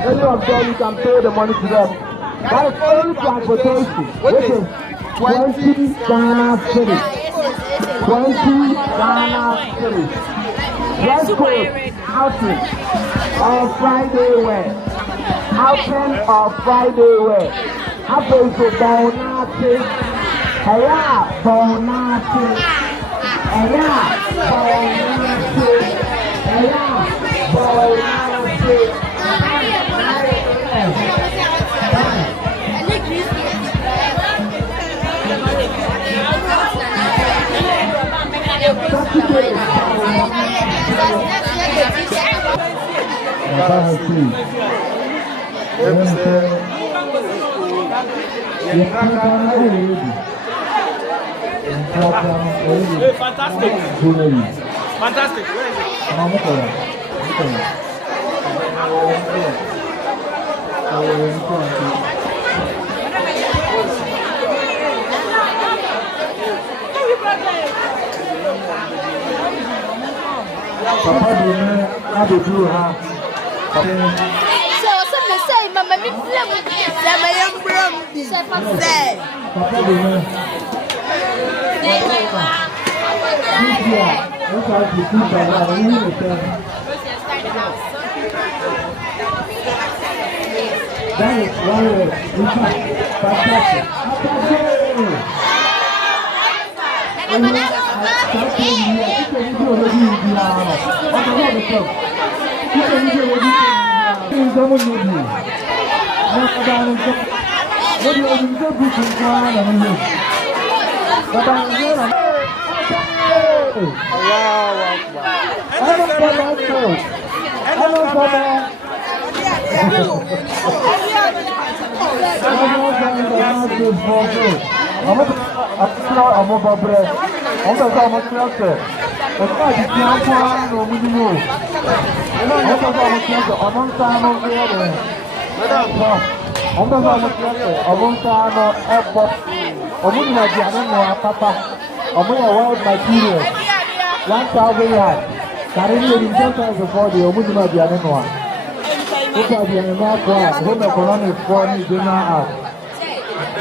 Any of them, you can pay the money to them. That is only transportation, which is 20 Ghana cities. 20 Ghana cities. Dress code, outing, or Friday wear. Outing or Friday wear. Happen to Bonati. Heya, Bonati. Heya, Bonati. Heya, Bonati. Fantastic. Fantastic. Where is it? Papa dulu ada dulu ha. So say mama mi film sama yang belum bisa pakai. Papa dulu. Iya, kita harus kita ini betul. Dan lalu kita fantastic.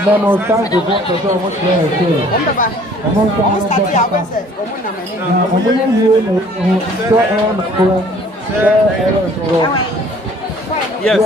Não está de boa pessoa muito bem aqui. Vamos Yes.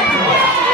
Thank you.